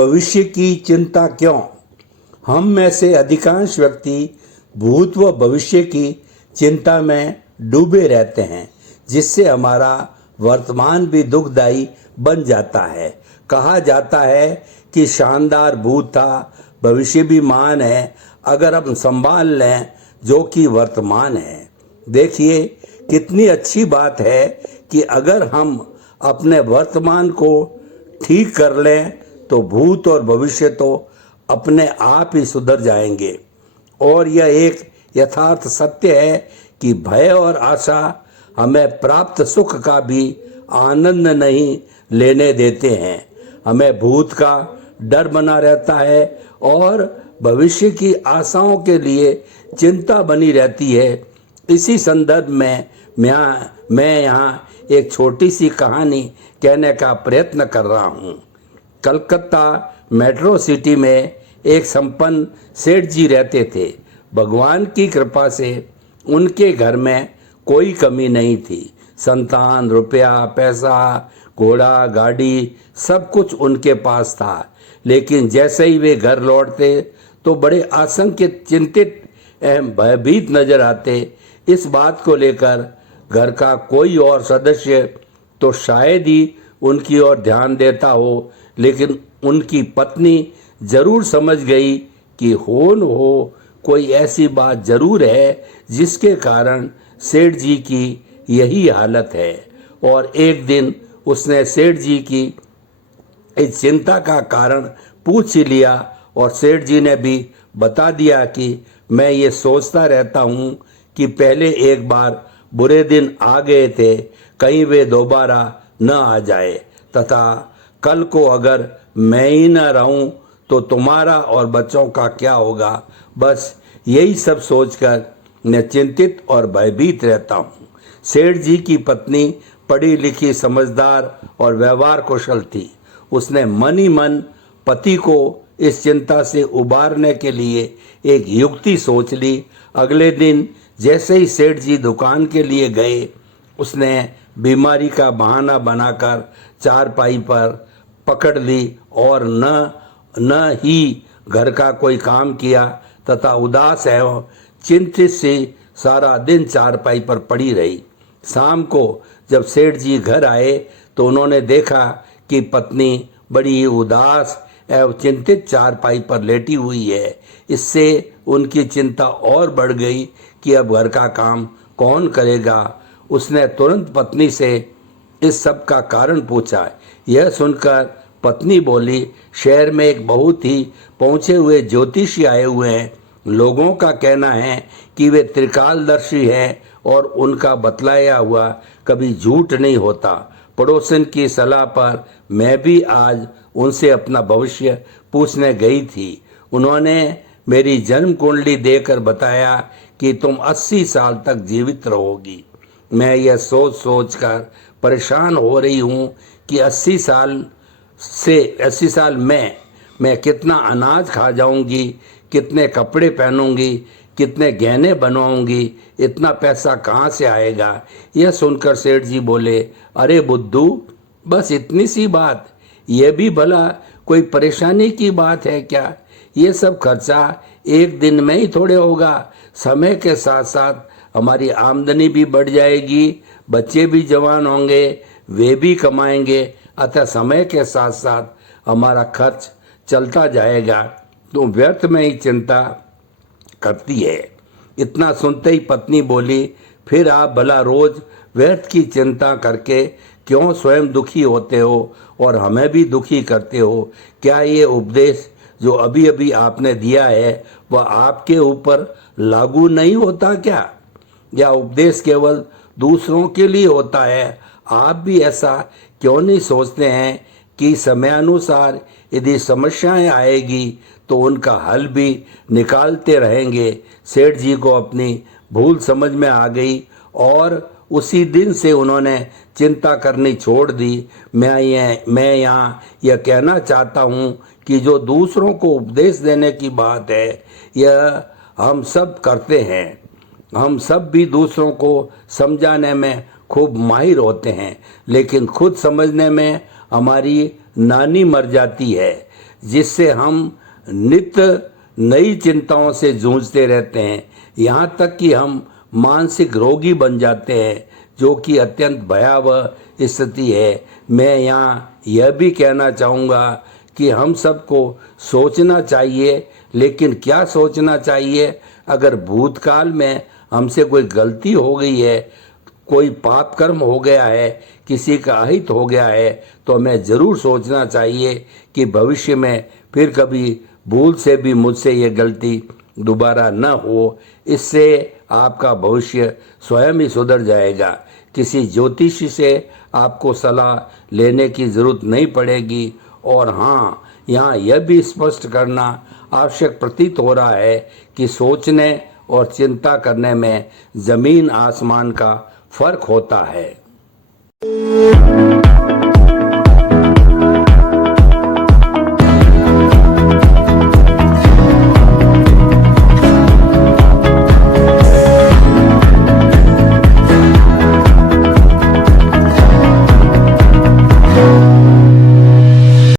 भविष्य की चिंता क्यों? हम में से अधिकांश व्यक्ति भूत व भविष्य की चिंता में डूबे रहते हैं, जिससे हमारा वर्तमान भी दुखदायी बन जाता है। कहा जाता है कि शानदार भूत था, भविष्य भी महान है अगर हम संभाल लें जो कि वर्तमान है। देखिए कितनी अच्छी बात है कि अगर हम अपने वर्तमान को ठीक कर लें तो भूत और भविष्य तो अपने आप ही सुधर जाएंगे। और यह एक यथार्थ सत्य है कि भय और आशा हमें प्राप्त सुख का भी आनंद नहीं लेने देते हैं। हमें भूत का डर बना रहता है और भविष्य की आशाओं के लिए चिंता बनी रहती है। इसी संदर्भ में मैं यहाँ एक छोटी सी कहानी कहने का प्रयत्न कर रहा हूँ। कलकत्ता मेट्रो सिटी में एक संपन्न सेठ जी रहते थे। भगवान की कृपा से उनके घर में कोई कमी नहीं थी। संतान, रुपया, पैसा, घोड़ा, गाड़ी सब कुछ उनके पास था। लेकिन जैसे ही वे घर लौटते तो बड़े आशंकित, चिंतित एवं भयभीत नजर आते। इस बात को लेकर घर का कोई और सदस्य तो शायद ही उनकी ओर ध्यान देता हो, लेकिन उनकी पत्नी जरूर समझ गई कि हो कोई ऐसी बात जरूर है जिसके कारण सेठ जी की यही हालत है। और एक दिन उसने सेठ जी की इस चिंता का कारण पूछ ही लिया और सेठ जी ने भी बता दिया कि मैं ये सोचता रहता हूँ कि पहले एक बार बुरे दिन आ गए थे, कहीं वे दोबारा न आ जाए, तथा कल को अगर मैं ही न रहूं तो तुम्हारा और बच्चों का क्या होगा। बस यही सब सोचकर मैं चिंतित और भयभीत रहता हूँ। सेठ जी की पत्नी पढ़ी लिखी, समझदार और व्यवहार कुशल थी। उसने मन ही मन पति को इस चिंता से उबारने के लिए एक युक्ति सोच ली। अगले दिन जैसे ही सेठ जी दुकान के लिए गए, उसने बीमारी का बहाना बनाकर चारपाई पर पकड़ ली और न ही घर का कोई काम किया तथा उदास एवं चिंतित से सारा दिन चारपाई पर पड़ी रही। शाम को जब सेठ जी घर आए तो उन्होंने देखा कि पत्नी बड़ी ही उदास एवं चिंतित चारपाई पर लेटी हुई है। इससे उनकी चिंता और बढ़ गई कि अब घर का काम कौन करेगा। उसने तुरंत पत्नी से इस सब का कारण पूछा। यह सुनकर पत्नी बोली, शहर में एक बहुत ही पहुँचे हुए ज्योतिषी आए हुए हैं। लोगों का कहना है कि वे त्रिकालदर्शी हैं और उनका बतलाया हुआ कभी झूठ नहीं होता। पड़ोसन की सलाह पर मैं भी आज उनसे अपना भविष्य पूछने गई थी। उन्होंने मेरी जन्म कुंडली देकर बताया कि तुम 80 साल तक जीवित रहोगी। मैं यह सोच कर परेशान हो रही हूँ कि 80 साल मैं कितना अनाज खा जाऊंगी, कितने कपड़े पहनूंगी, कितने गहने बनवाऊंगी, इतना पैसा कहाँ से आएगा। यह सुनकर सेठ जी बोले, अरे बुद्धू, बस इतनी सी बात, यह भी भला कोई परेशानी की बात है क्या। ये सब खर्चा एक दिन में ही थोड़े होगा। समय के साथ साथ हमारी आमदनी भी बढ़ जाएगी, बच्चे भी जवान होंगे, वे भी कमाएंगे, अतः समय के साथ साथ हमारा खर्च चलता जाएगा। तो व्यर्थ में ही चिंता करती है। इतना सुनते ही पत्नी बोली, फिर आप भला रोज व्यर्थ की चिंता करके क्यों स्वयं दुखी होते हो और हमें भी दुखी करते हो। क्या ये उपदेश जो अभी अभी आपने दिया है वह आपके ऊपर लागू नहीं होता क्या? यह उपदेश केवल दूसरों के लिए होता है। आप भी ऐसा क्यों नहीं सोचते हैं कि समयानुसार यदि समस्याएं आएगी तो उनका हल भी निकालते रहेंगे। सेठ जी को अपनी भूल समझ में आ गई और उसी दिन से उन्होंने चिंता करनी छोड़ दी। मैं यहाँ यह कहना चाहता हूँ कि जो दूसरों को उपदेश देने की बात है, यह हम सब करते हैं। हम सब भी दूसरों को समझाने में खूब माहिर होते हैं, लेकिन खुद समझने में हमारी नानी मर जाती है। जिससे हम नित्य नई चिंताओं से जूझते रहते हैं, यहाँ तक कि हम मानसिक रोगी बन जाते हैं, जो कि अत्यंत भयावह स्थिति है। मैं यहाँ यह भी कहना चाहूँगा कि हम सबको सोचना चाहिए, लेकिन क्या सोचना चाहिए? अगर भूतकाल में हमसे कोई गलती हो गई है, कोई पाप कर्म हो गया है, किसी का अहित हो गया है, तो हमें ज़रूर सोचना चाहिए कि भविष्य में फिर कभी भूल से भी मुझसे ये गलती दोबारा न हो। इससे आपका भविष्य स्वयं ही सुधर जाएगा। किसी ज्योतिषी से आपको सलाह लेने की ज़रूरत नहीं पड़ेगी। और हाँ, यहाँ यह भी स्पष्ट करना आवश्यक प्रतीत हो रहा है कि सोचने और चिंता करने में ज़मीन आसमान का फर्क होता है।